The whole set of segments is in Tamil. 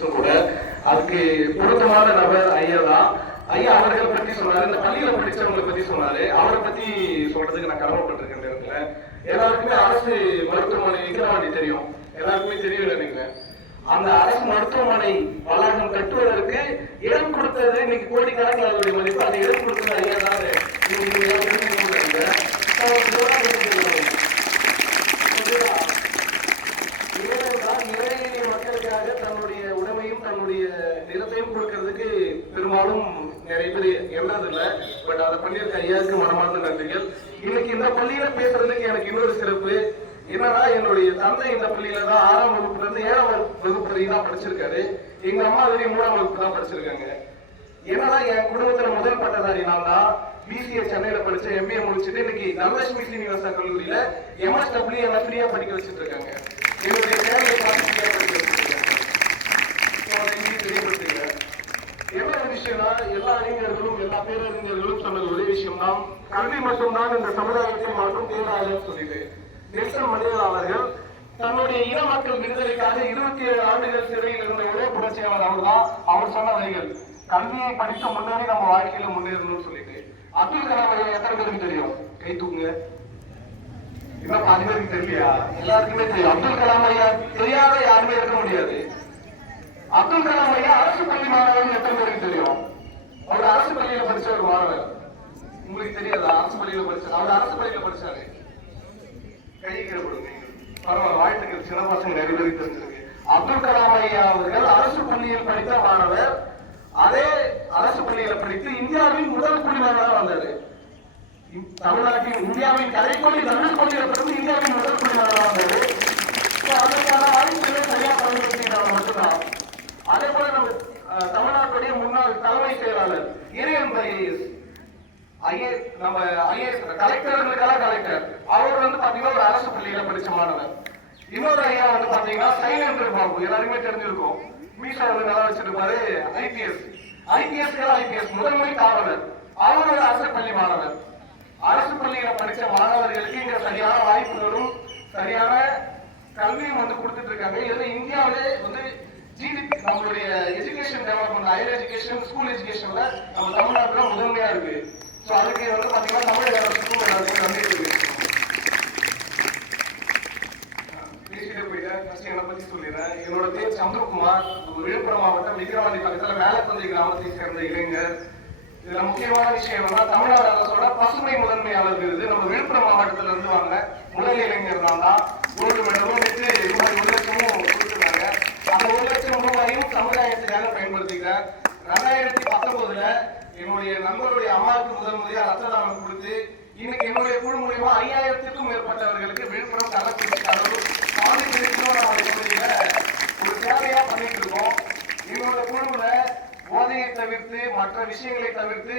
கூட அதுக்கு பொருத்தமான நபர் ஐயா தான். ஐயா அவர்களை பத்தி சொன்னாரு, இந்த பள்ளியில படிச்சவங்களை பத்தி சொன்னாரு. அவரை பத்தி சொல்றதுக்கு நான் கடமைப்பட்டிருக்கேன் இந்த இடத்துல. எல்லாருக்குமே அரசு மருத்துவமனை விக்கிரவாண்டி தெரியும், எல்லாருக்குமே தெரியல நினைக்கிறேன். அந்த அரசு மருத்துவமனை வளாகம் கட்டுவதற்கு இடம் கொடுத்தது இன்னைக்கு கோடிக்கணக்கில் அதனுடைய மதிப்பு. அந்த இடம் கொடுத்தது ஐயா தான். மக்களுக்காக தன்னுடைய உடமையும் தன்னுடைய நிலத்தையும் கொடுக்கறதுக்கு பெரும்பாலும் நிறைய பேர் எண்ணதில்லை. பட் அதை பண்ணியிருக்க ஐயாவுக்கு மனமார்ந்த நன்றிகள். இன்னைக்கு இந்த பள்ளியில பேசுறதுக்கு எனக்கு இன்னொரு சிறப்பு என்னன்னா, என்னுடைய தந்தை இந்த பள்ளியில தான் 6ஆம் வகுப்புல இருந்து 7ஆம் வகுப்பு வரைக்கும் தான் படிச்சிருக்காரு. எங்க அம்மா வரையும் 3ஆம் வகுப்பு தான் படிச்சிருக்காங்க. என்னன்னா, என் குடும்பத்துல முதல் பட்டதாரி நான் தான். பிசிஏ சென்னையில படிச்ச எம்ஏ முடிச்சுட்டு இன்னைக்கு தனலட்சுமி சீனிவாசா கல்லூரியில MSW எல்லாம் ஃப்ரீயா படிக்க வச்சுட்டு இருக்காங்க. என்னுடைய தேவையை பார்த்து ஃப்ரீயா படிக்க வச்சிருக்காங்க. தெரியப்படுத்துங்க. என்ன விஷயம்னா, எல்லா அறிஞர்களும் எல்லா பேரறிஞர்களும் சொன்னது ஒரே விஷயம் தான், கல்வி மட்டும்தான் இந்த சமுதாயத்தை மாற்றும் தேவையாளர் சொல்லிட்டு. நெல்சன் மண்டேலா அவர்கள் தன்னுடைய இன மக்கள் விடுதலைக்காக 27 ஆண்டுகள் சிறையில் இருந்த ஒரே புரட்சியாளர் அவர் தான். அவர் சொன்ன வரிகள், கல்வியை படித்து முன்னாடி நம்ம வாழ்க்கையில முன்னேறணும்னு சொல்லிட்டு. அப்துல் கலாம் ஐயா எத்தனை பேருக்கு தெரியும்? கை தூக்குங்க. இன்னும் 10 பேருக்கு தெரியலையா? எல்லாருக்குமே தெரியும். அப்துல் கலாம் ஐயா தெரியாத யாருமே இருக்க முடியாது. அப்துல் கலாம் ஐயா அரசு பள்ளி மாணவன் எத்தனை பேருக்கு தெரியும்? அவர் அரசு பள்ளியில படிச்ச ஒரு மாணவர். உங்களுக்கு தெரியாதா? அரசு பள்ளியில படிச்சார். அவர் அரசு பள்ளியில படிச்சாரு. கைகளை கொடுங்க. பரவாயில்ல, வாழ்த்துக்கள். சின்ன பசங்க நிறைய பேருக்கு தெரிஞ்சிருக்கு. அப்துல் கலாம் ஐயா அவர்கள் அரசு பள்ளியில் படித்த மாணவர். அதே அரசு பள்ளியில படித்து இந்தியாவின் முதல் குடிமகனாக வந்தாரு. தமிழ்நாட்டின் இந்தியாவின் கலைக்கொல்லி தமிழ் பள்ளியில படித்து இந்தியாவின் முதல் குடிமகனாக வந்தாரு. அதற்கான வாய்ப்புகளை சரியா பயன்படுத்தினாங்க மட்டும்தான். அதே போல நம்ம தமிழ்நாட்டுடைய முன்னாள் தலைமை செயலாளர் இறையன் நம்ம ஐஏஎஸ் கலெக்டர்களுக்கெல்லாம் கலெக்டர். அவர் வந்து பாத்தீங்கன்னா ஒரு அரசு பள்ளியில படிச்ச மாணவர். இன்னொரு ஐயா வந்து பாத்தீங்கன்னா சைலேந்திர பாபு, எல்லாருமே தெரிஞ்சிருக்கும். மீசா வந்து நல்லா வச்சிருப்பாரு. ஐபிஎஸ் முதன்மை காவலர். அவர் ஒரு அரசு பள்ளி மாணவர். அரசு பள்ளியில படிச்ச மாணவர்களுக்கு இங்க சரியான வாய்ப்புகளும் சரியான கல்வியும் வந்து கொடுத்துட்டு இருக்காங்க. இதுல இந்தியாவிலே வந்து ஜிடிபி நம்மளுடைய education development, higher education, school எஜுகேஷன்ல நம்ம தமிழ்நாட்டுல முதன்மையா இருக்கு. சோ அதுக்கு வந்து பாத்தீங்கன்னா தமிழக அரசுக்கும் எல்லாருக்கும் நன்றி தெரிவிக்கிறேன். பேசிட்டு போயிட்டேன். ஃபர்ஸ்ட் என்னை பத்தி சொல்லிடுறேன். என்னோட பேர் சந்திரகுமார். விழுப்புரம் மாவட்டம் விக்கிரவாண்டி பக்கத்துல மேலத்தந்தை கிராமத்தை சேர்ந்த இளைஞர். இதுல முக்கியமான விஷயம் என்னன்னா, தமிழ்நாடு அரசோட பசுமை முதன்மையாளர் விருது நம்ம விழுப்புரம் மாவட்டத்துல இருந்து வாங்க முதல் இளைஞர் தான். கோல்டு மெடலும் வச்சு ரூபாய் 1 லட்சமும் கொடுத்துருக்காங்க. அந்த 1 லட்சம் ரூபாயும் சமுதாயத்துக்காக பயன்படுத்திக்கிறேன். 2019ல என்னுடைய நண்பருடைய அம்மாவுக்கு முதல் முறையா ரத்த தானம் கொடுத்து இன்னைக்கு என்னுடைய குழு மூலியமா 5000க்கும் மேற்பட்டவர்களுக்கு விழுப்புரம் கள்ளக்குறிச்சி கடலூர் பகுதியில ஒரு சேவையா பண்ணிட்டு இருக்கோம். என்னோட குழுவுல போதையை தவிர்த்து மற்ற விஷயங்களை தவிர்த்து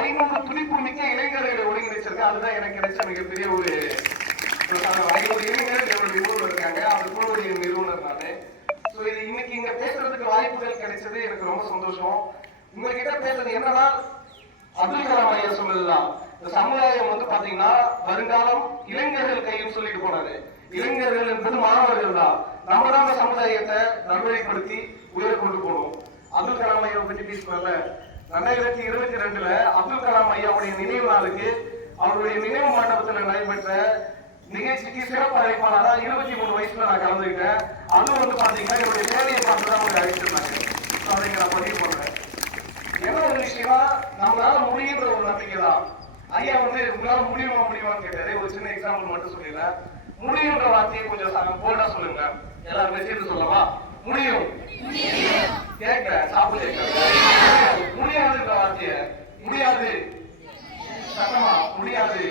500 துடிப்பு மிக்க இளைஞர்களை ஒருங்கிணைச்சிருக்கேன். அதுதான் எனக்கு கிடைச்ச மிகப்பெரிய ஒரு 500 இளைஞர்கள் என்னுடைய குழுவில் இருக்காங்க. அந்த குழுவுடைய நிறுவனர் நானு. சோ இது இன்னைக்கு இங்க பேசுறதுக்கு வாய்ப்புகள் கிடைச்சது எனக்கு ரொம்ப சந்தோஷம். உங்ககிட்ட பேசுறது என்னன்னா, அப்துல் கலாம் ஐயா சொன்னதுதான், இந்த சமுதாயம் வந்து பாத்தீங்கன்னா வருங்காலம் இளைஞர்கள் கையில் சொல்லிட்டு போனாரு. இளைஞர்கள் என்பது மாணவர்கள் தான். நம்ம தான் அந்த சமுதாயத்தை நல்வழிப்படுத்தி உயர கொண்டு போகணும். அப்துல் கலாம் ஐயாவை பற்றி பேசுவாங்க. 2022ல அப்துல் கலாம் ஐயாவுடைய நினைவு நாளுக்கு அவருடைய நினைவு மண்டபத்தில் நடைபெற்ற நிகழ்ச்சிக்கு சிறப்பு அழைப்பாளரா 23 வயசுல நான் கலந்துக்கிட்டேன். அதுவும் வந்து பாத்தீங்கன்னா என்னுடைய சேவையை பார்த்துதான் அவங்க அழைச்சிருந்தாங்க. அதை நான் பதிவு பண்றேன். என்ன ஒரு விஷயம்னா, நம்மளால முடியுன்ற ஒரு நம்பிக்கை தான். ஐயா வந்து உங்களால முடியுமான்னு கேட்டாரு. ஒரு சின்ன எக்ஸாம்பிள் மட்டும் சொல்லிடுறேன். முடியுன்ற வார்த்தையை கொஞ்சம் போல்டா சொல்லுங்க. எல்லாருமே சேர்ந்து சொல்லவா? முடியும். கேட்க சாப்பிடு. முடியாதுன்ற வார்த்தைய முடியாது. சத்தமா முடியாது.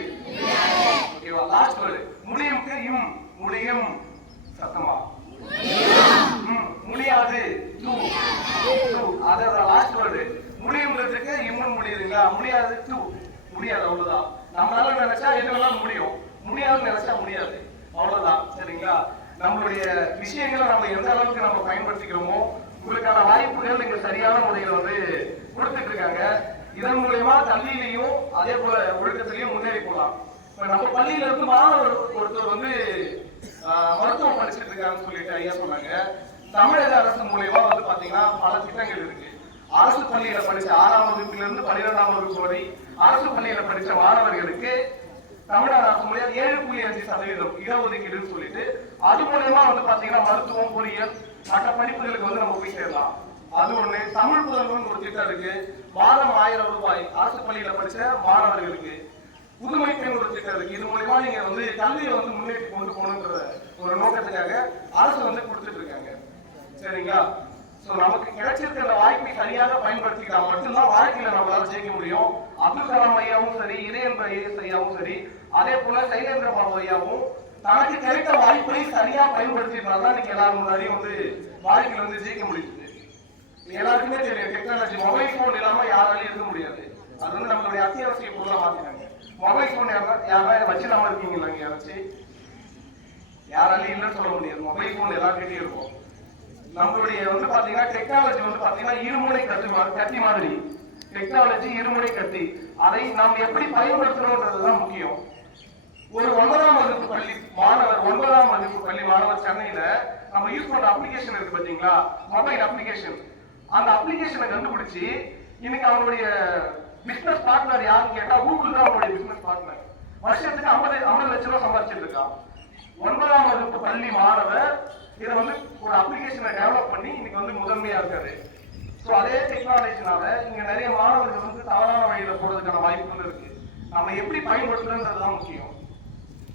ஓகேவா? லாஸ்ட் வேர்டு முடியும்க்கு இம். முடியும். சத்தமா முடியாது. அதோட லாஸ்ட் வேர்டு முடியும்ன்றதுக்கு இம்முன்னு முடியுதுங்களா? முடியாது முடியாது. அவ்வளவுதான். நம்மளால நினைச்சா எது வேணாலும் முடியும். முடியாதுன்னு நினைச்சா முடியாது. அவ்வளவுதான். சரிங்களா? நம்மளுடைய விஷயங்களை நம்ம எந்த அளவுக்கு நம்ம பயன்படுத்திக்கிறோமோ உங்களுக்கான வாய்ப்புகள் நீங்க சரியான முறையில வந்து கொடுத்துட்டு இருக்காங்க. இதன் மூலயமா கல்வியிலையும் அதே போல ஒழுக்கத்திலையும் முன்னேறி போகலாம். இப்ப நம்ம பள்ளியில இருந்து மாணவர் ஒருத்தர் வந்து மருத்துவம் படிச்சுட்டு இருக்காங்கன்னு சொல்லிட்டு ஐயா சொன்னாங்க. தமிழக அரசு மூலியமா வந்து பாத்தீங்கன்னா பல திட்டங்கள் இருக்கு. அரசு பள்ளியில படிச்ச 6ஆம் வகுப்பில இருந்து 12ஆம் வகுப்பு வரை அரசு பள்ளியில படிச்ச மாணவர்களுக்கு தமிழக அரசு மூலியம் 7.5% இடஒதுக்கீடுன்னு சொல்லிட்டு அது மூலயமா வந்து பாத்தீங்கன்னா மருத்துவம், பொறியியல் மற்ற படிப்புகளுக்கு வந்து நம்ம போய் சேரலாம். அது ஒண்ணு. தமிழ் புதல்வன் ஒரு திட்டம் இருக்கு. மாதம் 1000 ரூபாய் அரசு பள்ளியில படிச்ச மாணவர்களுக்கு. புதுமை பெண் ஒரு திட்டம் இருக்கு. இது மூலமா நீங்க வந்து கல்வியை வந்து முன்னேற்றி கொண்டு போகணுன்ற ஒரு நோக்கத்துக்காக அரசு வந்து கொடுத்துட்டு இருக்காங்க. சரிங்களா? சோ நமக்கு கிடைச்சிருக்கிற வாய்ப்பை சரியாக பயன்படுத்திக்கிட்டா மட்டும்தான் வாழ்க்கையில நம்மளால ஜெயிக்க முடியும். அப்துல் கலாம் ஐயாவும் சரி, இதயன் ஐயாவும் சரி, அதே போல சைலேந்திர பாபு ஐயாவும் தனக்கு கிடைத்த வாய்ப்பை சரியா பயன்படுத்தினால்தான் இன்னைக்கு எல்லாரும் முன்னாடியும் வந்து வாழ்க்கையில வந்து ஜெயிக்க முடியுது. எல்லாருக்குமே தெரியும், டெக்னாலஜி மொபைல் போன் இல்லாம யாராலையும் இருக்க முடியாது. அது வந்து நம்மளுடைய அத்தியாவசிய பொருளா மாத்தினாங்க. மொபைல் போன் யாராவது வச்சிடாம இருக்கீங்களா? யாராச்சும் யாராலையும் இல்லைன்னு சொல்ல முடியாது. மொபைல் போன் எல்லாருக்கிட்டையும் இருக்கும். நம்மளுடைய வந்து பாத்தீங்கன்னா டெக்னாலஜி வந்து பாத்தீங்கன்னா இருமுனை கத்தி மாதிரி. டெக்னாலஜி இருமுனை கத்தி. அதை நாம் எப்படி பயன்படுத்துறோம்ன்றதுதான் முக்கியம். ஒரு 9ஆம் வகுப்பு பள்ளி மாணவர் சென்னையில நம்ம யூஸ் பண்ற அப்ளிகேஷன் இருக்கு பாத்தீங்களா, மொபைல் அப்ளிகேஷன். அந்த அப்ளிகேஷனை கண்டுபிடிச்சு இன்னைக்கு அவனுடைய பிசினஸ் பார்ட்னர் யாருன்னு கேட்டா கூகுள் தான் அவனுடைய பிசினஸ் பார்ட்னர். வருஷத்துக்கு 50 லட்சம் ரூபாய் சம்பாதிச்சிட்டு இருக்கான். 9ஆம் வகுப்பு பள்ளி மாணவர் இதை வந்து ஒரு அப்ளிகேஷனை டெவலப் பண்ணி இன்னைக்கு வந்து முதன்மையா இருக்காரு. ஸோ அதே டெக்னாலஜினால இங்க நிறைய மாணவர்கள் வந்து தவறான வழியில போறதுக்கான வாய்ப்புகள் இருக்கு. நம்ம எப்படி பயன்படுத்துறதுதான் முக்கியம்.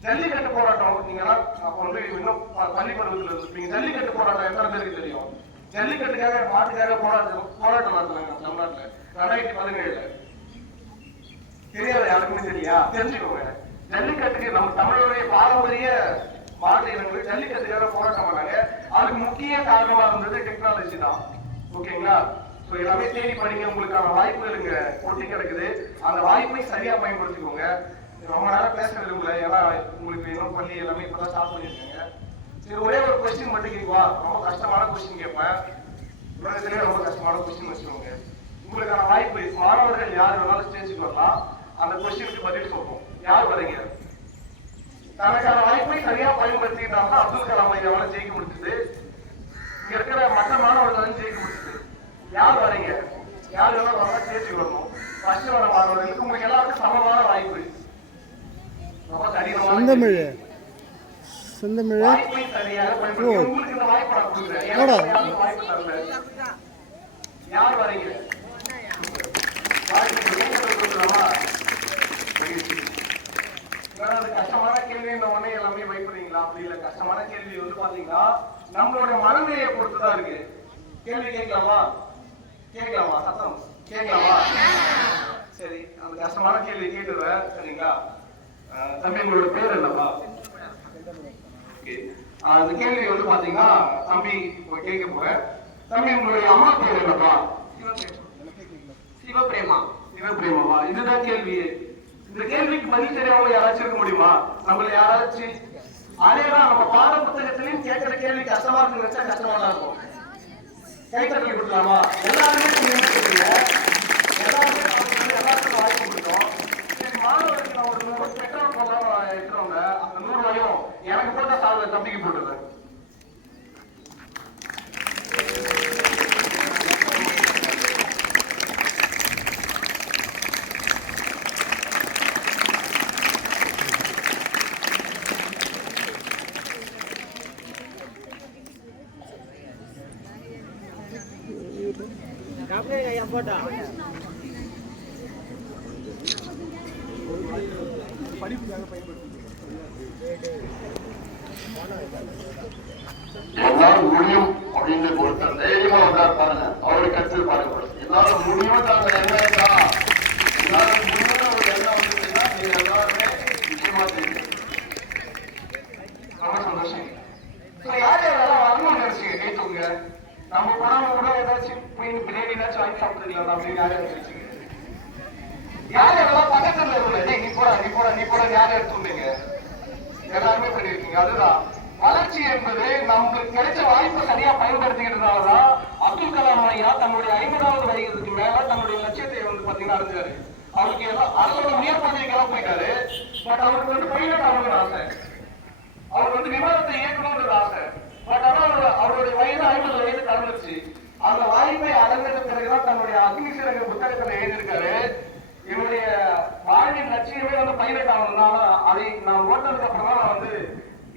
ஜல்லிக்கட்டு போராட்டம் நீங்கலாம் அப்ப வந்து இன்னும் பள்ளி பருவத்தில் இருப்பீங்க. ஜல்லிக்கட்டு போராட்டம் எத்தனை பேருக்கு தெரியும்? ஜல்லிக்கட்டுக்காக மாட்டுக்காக போராட்டம் நடத்துனாங்க தமிழ்நாட்டுல 2017. தெரியாத யாருக்குமே தெரியா? தெரிஞ்சுக்கோங்க. ஜல்லிக்கட்டுக்கு நம்ம தமிழருடைய பாரம்பரிய மாட்டு இனங்கள் ஜல்லிக்கட்டுக்காக போராட்டம் பண்ணாங்க. அதுக்கு முக்கிய காரணமா இருந்தது டெக்னாலஜி தான். ஓகேங்களா? சோ எல்லாமே தேடி படிக்க உங்களுக்கான வாய்ப்புகள் இங்க கொட்டி கிடக்குது. அந்த வாய்ப்பை சரியா பயன்படுத்திக்கோங்க. ரொம்ப நேரம் பேச விரும்பல, ஏன்னா உங்களுக்கு இன்னும் பள்ளி எல்லாமே இப்பதான் ஸ்டார்ட் பண்ணிருக்காங்க. சரி, ஒரே ஒரு கொஸ்டின் மட்டும் கேட்குவா. ரொம்ப கஷ்டமான கொஸ்டின் கேட்பேன். உலகத்திலேயே ரொம்ப கஷ்டமான கொஸ்டின் வச்சுக்கோங்க. உங்களுக்கான வாய்ப்பு. மாணவர்கள் யார் வேணாலும் ஸ்டேஜுக்கு வரலாம். அந்த கொஸ்டினுக்கு பதில் சொல்றோம். யார் வரீங்க? தனக்கான வாய்ப்பை சரியா பயன்படுத்திட்டாங்க. அப்துல் கலாம் ஐயாவால ஜெயிக்க முடிச்சது. இங்க இருக்கிற மற்ற மாணவர்கள் ஜெயிக்க முடிச்சது. யார் வரீங்க? யார் வேணாலும் வரலாம், ஸ்டேஜுக்கு வரணும். ஃபர்ஸ்ட் வர மாணவர்களுக்கு உங்களுக்கு எல்லாருக்கும் சமமான வாய்ப்பு. ரொம்ப கடினமான வாய்ப்பை சரியாக பயன்படுத்தி உங்களுக்கு இந்த வாய்ப்பு நான் கொடுக்குறேன். வாய்ப்பு தரல. யார் வரீங்க? வாய்ப்பு கொடுக்கலாமா? கஷ்டமான கேள்வி உடனே எல்லாமே பயப்படுறீங்களா? அப்படி இல்ல. கஷ்டமான கேள்வி வந்து பாத்தீங்கன்னா நம்மளோட மனநிலையை பொறுத்துதான் இருக்கு. கேள்வி கேட்கலாமா? சத்தம் கேட்கலாமா? சரி, அந்த கஷ்டமான கேள்வி கேட்டுறேன். சரிங்களா? தம்பி, உங்களோட பேர் என்னப்பா? அந்த கேள்வி வந்து பாத்தீங்கன்னா தம்பி கேட்க போறேன். தம்பி, உங்களுடைய அம்மா பேர் என்னப்பா? சிவபிரேமாவா? இதுதான் கேள்வி. இந்த கேள்விக்கு பதில் தெரியாம யாராச்சும் இருக்க முடியுமா? நம்மள யாராச்சும் அதேதான் நம்ம பாட புத்தகத்திலையும் கேட்கிற கேள்வி கஷ்டமா இருக்கு வச்சா கஷ்டமா தான் இருக்கும். கைத்தட்டல் கொடுக்கலாமா? எல்லாருமே எல்லாருக்கும் வாய்ப்பு கொடுத்தோம். சரி, மாணவருக்கு நான் ஒரு 100 பெட்ரோல் போடலாம் இருக்கிறவங்க அந்த 100 ரூபாயும் எனக்கு போட்ட சால்வை தம்பிக்கு போட்டுருவேன். என்னால் முடியும் அப்படின்னு ஒருத்தர் தைரியமா வந்தார் பாருங்க, அவரை கற்று பாருங்க. என்னால முடியும் தாங்க என்னன்னா என்னால முடியும் ஒரு எண்ணம் வந்துச்சுன்னா நீங்க எல்லாருமே நிச்சயமா தெரியும். ரொம்ப சந்தோஷம். யார் யாரெல்லாம் வரணும்னு நினைச்சீங்க கேட்டுங்க. நம்ம பணம் கூட ஏதாச்சும் போய் பிரியாணி ஏதாச்சும் வாங்கி சாப்பிட்டுக்கலாம் அப்படின்னு யார் நினைச்சீங்க? யார் யாரெல்லாம் பக்கத்துல இருக்கல நீ போட யார் எடுத்துட்டீங்க? எல்லாருமே பண்ணிருக்கீங்க. அதுதான் வளர்ச்சி என்பது நமக்கு கிடைச்ச வாய்ப்பை சரியா பயன்படுத்திக்கிறதுனாலதான் அப்துல் கலாம் ஐயா தன்னுடைய 50வது வயதுக்கு மேல தன்னுடைய லட்சியத்தை வந்து பாத்தீங்கன்னா அறிஞ்சாரு. அவருக்கு அரசோட உயர் பதவிக்கெல்லாம் போயிட்டாரு. பட் அவருக்கு வந்து பைலட் ஆகணும்னு ஆசை. அவர் வந்து விமானத்தை இயக்கணும்ன்றது ஆசை. பட் ஆனா அவருடைய வயது 50 வயது கடந்துருச்சு. அந்த வாய்ப்பை அடைஞ்ச பிறகுதான் தன்னுடைய அக்னி சிறகு புத்தகத்தில் எழுதியிருக்காரு, என்னுடைய வாழ்வின் லட்சியமே வந்து பைலட் ஆகணும்னால அதை நான் ஓட்டதுக்கு அப்புறம் தான் நான் வந்து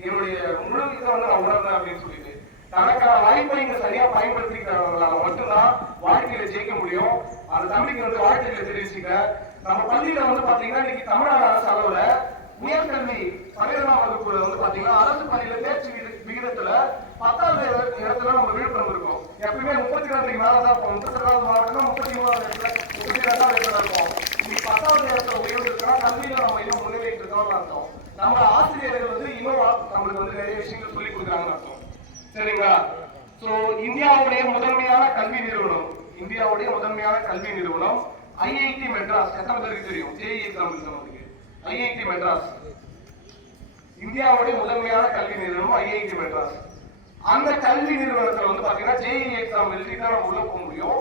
என்னுடைய முழு இதை வந்து நான் உணர்ந்தேன் அப்படின்னு சொல்லிட்டு தனக்கான வாய்ப்பை இங்க சரியா பயன்படுத்திக்கிறவங்களால மட்டும்தான் வாழ்க்கையில ஜெயிக்க முடியும். அந்த தம்பிக்கு வந்து வாழ்க்கையில தெரிவிச்சுக்க. நம்ம பள்ளியில வந்து பாத்தீங்கன்னா இன்னைக்கு தமிழ்நாடு அரசு அளவுல உயர்கல்வி 12ஆம் வகுப்புல வந்து பாத்தீங்கன்னா அரசு பள்ளியில தேர்ச்சி விகிதத்துல 10வது இடத்துல நம்ம விழுப்புரம் இருக்கோம். எப்பயுமே 32க்கு மேலதான் இருக்கும். 32வது மாவட்டம் 33வது இடத்துல 32வது இடத்துல இருக்கும். இன்னைக்கு 10வது இடத்துல உயர்ந்திருக்கா கல்வியில நம்ம இன்னும் முன்னேறிட்டு இருக்கோம்னு அர்த்தம். நம்ம ஆசிரியர்கள் வந்து இன்னும் நம்மளுக்கு வந்து நிறைய விஷயங்கள் சொல்லி கொடுக்குறாங்கன்னு அர்த்தம். சரிங்களா? சோ இந்தியாவுடைய முதன்மையான கல்வி நிறுவனம் ஐஐடி மெட்ராஸ். எத்தனை பேருக்கு தெரியும்? ஜேஇ எக்ஸாம் எழுதுறவங்களுக்கு ஐஐடி மெட்ராஸ் இந்தியாவுடைய முதன்மையான கல்வி நிறுவனம் ஐஐடி மெட்ராஸ். அந்த கல்வி நிறுவனத்துல வந்து பாத்தீங்கன்னா ஜேஇ எக்ஸாம் எழுதிட்டு நம்ம உள்ள போக முடியும்.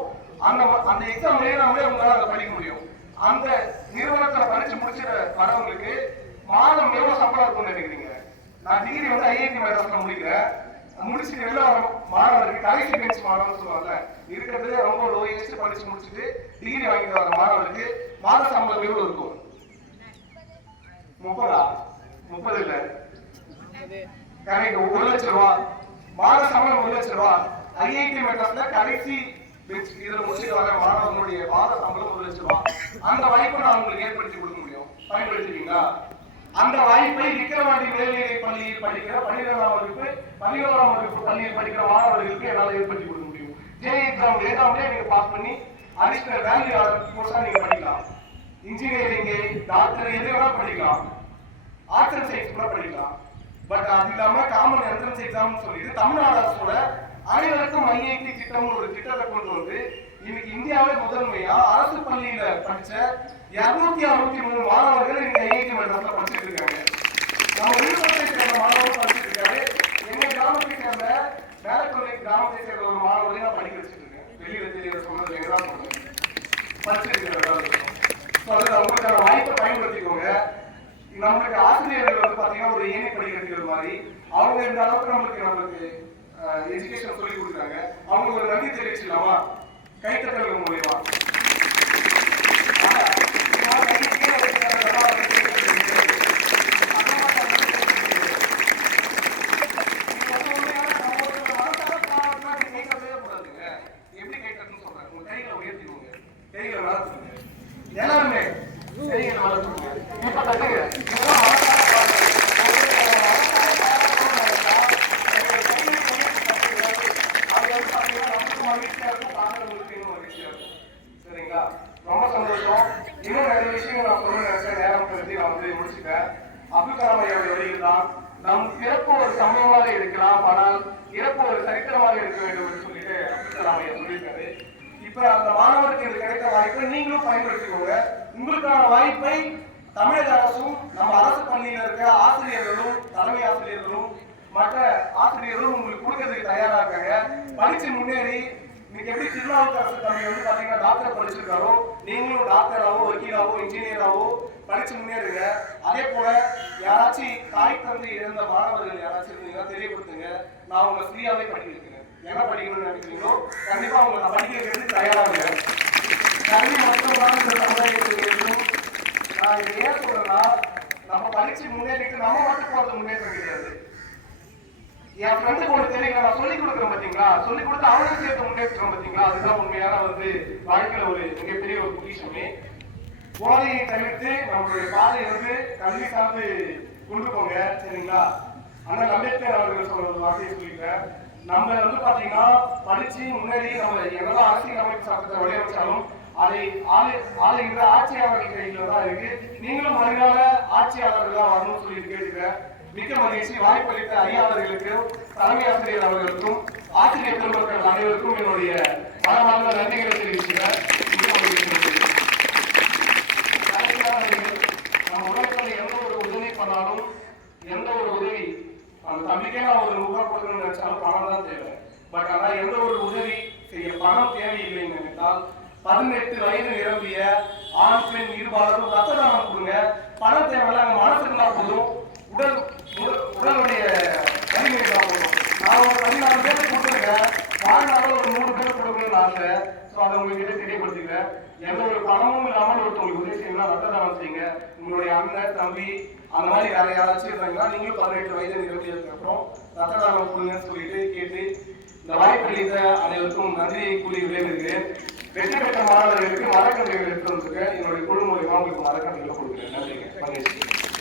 அந்த எக்ஸாம் எழுதாமலே உங்களால அதை படிக்க முடியும். அந்த நிறுவனத்துல படிச்சு முடிச்சிட வரவங்களுக்கு மாதம் எவ்வளவு சம்பளம் இருக்கும்னு நினைக்கிறீங்க? நான் டிகிரி வந்து ஐஐடி மெட்ராஸ்ல முடிக்கிறேன். முடிச்சுட்டு வெளில வர மாணவருக்கு கடைசி பெஞ்ச் மாணவர்னு சொல்லுவாங்க. இருக்கிறது ரொம்ப லோயஸ்ட் படிச்சு முடிச்சுட்டு டிகிரி வாங்கிட்டு வர மாணவருக்கு மாத சம்பளம் எவ்வளவு இருக்கும்? 30 இல்ல கரெக்ட், 1 லட்சம் ரூபாய் மாத சம்பளம். 1 லட்சம் ரூபாய் ஐஐடி மெட்ராஸ்ல கடைசி பெஞ்ச் இதுல முடிச்சுட்டு வர மாணவர்களுடைய மாத சம்பளம் 1 லட்சம் ரூபாய். அந்த வாய்ப்பை நான் உங்களுக்கு ஏற்படுத்தி கொடுக்க முடியும். பயன்படுத்திட்டீங்களா? அந்த வாய்ப்பை விக்கிரவாண்டி மேல்நிலை பள்ளியில் படிக்கிற 12ஆம் வகுப்பு 11ஆம் வகுப்பு பள்ளியில் படிக்கிற மாணவர்களுக்கு என்னால் ஏற்படுத்தி கொடுக்க முடியும். ஜேஇ எக்ஸாம் எழுதாமலே நீங்க பாஸ் பண்ணி அடிஷனல் வேல்யூ கோர்ஸா நீங்க படிக்கலாம். இன்ஜினியரிங், டாக்டர் எது வேணா படிக்கலாம். ஆர்ட்ஸ் அண்ட் சயின்ஸ் கூட படிக்கலாம். பட் அது இல்லாம காமன் என்ட்ரன்ஸ் எக்ஸாம் சொல்லிட்டு தமிழ்நாடு அரசோட அனைவருக்கும் ஐஐடி திட்டம் ஒரு திட்டத்தை கொண்டு வந்து இன்னைக்கு இந்தியாவே முதன்மையா அரசு பள்ளியில படிச்ச 263 மாணவர்கள் இன்னைக்கு ஐஐடி மெட்ராஸ்ல படிச்சுட்டு இருக்காங்க. நம்ம விழுப்புரத்தை சேர்ந்த மாணவர்கள் படிச்சுட்டு இருக்காரு. எங்க கிராமத்தை சேர்ந்த வேலைக்கொள்ளை கிராமத்தை சேர்ந்த ஒரு மாணவரை நான் படிக்க வச்சுட்டு இருக்கேன். வெளியில தெரியற சொன்னது எங்கதான் சொல்றேன் படிச்சிருக்கிறேன். உங்களுக்கான வாய்ப்பை பயன்படுத்திக்கோங்க. நம்மளுக்கு ஆசிரியர்கள் வந்து பாத்தீங்கன்னா ஒரு ஏணி படிக்கிறது மாதிரி அவங்க இந்த அளவுக்கு நம்மளுக்கு எஜுகேஷன் சொல்லி கொடுக்குறாங்க. அவங்க ஒரு நன்றி தெரிவிச்சுக்கலாமா? கைத்தட்டல் மூலியமா எப்படி கைத்தட்டுன்னு சொல்றேன். உங்க கைகளை உயர்த்திக்கோங்க, கைகளை வளர்த்துங்க, எல்லாருமே கைகளை வளர்த்துங்க. இப்ப தட்டுங்க. சரிங்களா? ரொம்ப சந்தோஷம். இன்னும் நிறைய விஷயங்கள் நான் சொல்ல நினைச்சேன். நேரம் கருதி நான் வந்து முடிச்சுட்டேன். அப்துல் கலாம் ஐயாவுடைய வழியில் தான் நம் பிறப்பு ஒரு சம்பவமாக இருக்கலாம், ஆனால் இறப்பு ஒரு சரித்திரமாக இருக்க வேண்டும் என்று சொல்லிட்டு அப்துல் கலாம் ஐயா சொல்லியிருக்காரு. இப்ப அந்த மாணவருக்கு இது கிடைத்த வாய்ப்பை நீங்களும் பயன்படுத்திக்கோங்க. உங்களுக்கான வாய்ப்பை தமிழக அரசும் நம்ம அரசு பள்ளியில இருக்க ஆசிரியர்களும் தலைமை ஆசிரியர்களும் மற்ற ஆசிரியர்களும் உங்களுக்கு கொடுக்கறதுக்கு தயாரா இருக்காங்க. படிச்சு முன்னேறி இன்னைக்கு எப்படி திருநாவுக்கரசு தம்பி வந்து பாத்தீங்கன்னா டாக்டர் படிச்சிருக்காரோ, நீங்களும் டாக்டராவோ வக்கீலாவோ இன்ஜினியராவோ படிச்சு முன்னேறுங்க. அதே போல யாராச்சும் தாய் தந்தை இழந்த மாணவர்கள் யாராச்சும் இருந்தீங்கன்னா தெரியப்படுத்துங்க. நான் உங்களை ஃப்ரீயாவே படிக்க வைக்கிறேன். என்ன படிக்கணும்னு நினைக்கிறீங்களோ கண்டிப்பா உங்களை நான் படிக்க வைக்கிறது தயாராக. கல்வி மட்டும்தான் இந்த சமுதாயத்தில் இருக்கும். நான் இதை ஏன் சொல்றேன்னா, நம்ம படிச்சு முன்னேறிட்டு நம்ம மட்டும் போறது முன்னேற்றம் கிடையாது. என் ஃப்ரெண்டுக்கு ஒன்று தெரியுங்க, நான் சொல்லிக் கொடுக்குறேன் பார்த்தீங்களா, சொல்லிக் கொடுத்து அவனும் சேர்த்து முன்னேற்றம் பார்த்தீங்களா, அதுதான் உண்மையான வந்து வாழ்க்கையில ஒரு மிகப்பெரிய ஒரு பொசிஷனே. போதையை தவிர்த்து நம்மளுடைய பாதையை வந்து கல்வி சார்ந்து கொண்டு போங்க. சரிங்களா? அண்ணன் அம்பேத்கர் அவர்கள் சொல்ற ஒரு வார்த்தையை சொல்லிக்கிறேன். நம்ம வந்து பாத்தீங்கன்னா படிச்சு முன்னாடி நம்ம என்னதான் அரசியல் அமைப்பு சட்டத்தை வடிவமைச்சாலும் அதை ஆளுகிற ஆட்சியாளர்கள் கையில தான் இருக்கு. நீங்களும் வருங்கால ஆட்சியாளர்களா வரணும்னு சொல்லி கேட்டுக்கிறேன். மிக்க மகிழ்ச்சி. வாய்ப்பளித்த ஐயாவர்களுக்கும் தலைமை ஆசிரியர் அவர்களுக்கும் ஆசிரியர் பெருமக்கள் அனைவருக்கும் என்னுடைய மனமார்ந்த நன்றிகளை தெரிவிக்கிறேன். நம்ம உலகத்தில் எந்த ஒரு உதவி பண்ணாலும், எந்த ஒரு உதவி அந்த தம்பிக்கே நான் ஒரு ரூபாய் கொடுக்கணும்னு நினைச்சாலும் பணம் தான் தேவை. பட் ஆனா எந்த ஒரு உதவி செய்ய பணம் தேவையில்லைன்னு நினைத்தால் 18 வயது நிரம்பிய ஆண் பெண் இருபாலரும் ரத்த தானம் கொடுங்க. பணம் தேவையில்ல, அங்க மனசு இருந்தா போதும், உடலுடைய வலிமை இருந்தா போதும். நான் ஒரு 14 பேருக்கு கொடுத்துருக்கேன். வாழ்நாளும் ஒரு 100 பேர் கொடுக்கணும்னு ஆசை. ஸோ அதை உங்ககிட்ட தெரியப்படுத்திக்கிறேன். எந்த ஒரு பணமும் இல்லாமல் ஒருத்தவங்களுக்கு உதவி செய்யணும்னா ரத்த தானம் செய்யுங்க. உங்களுடைய அண்ணன் தம்பி அந்த மாதிரி வேற யாராச்சும் இருந்தாங்கன்னா நீங்களும் 18 வயது நிரம்பியதுக்கு அப்புறம் ரத்த தானம் கொடுங்கன்னு சொல்லிட்டு கேட்டு இந்த வாய்ப்பு அளித்த அனைவருக்கும் நன்றியை கூறி விளைவிக்கிறேன். வெற்றி பெற்ற மாணவர்களுக்கு மரக்கன்றைகள் எடுத்து வந்திருக்கேன். என்னுடைய குழு மூலியமா உங்களுக்கு மரக்கன்றைகளை கொடுக்குறேன். நன்றிங்க. மகிழ்ச்சி.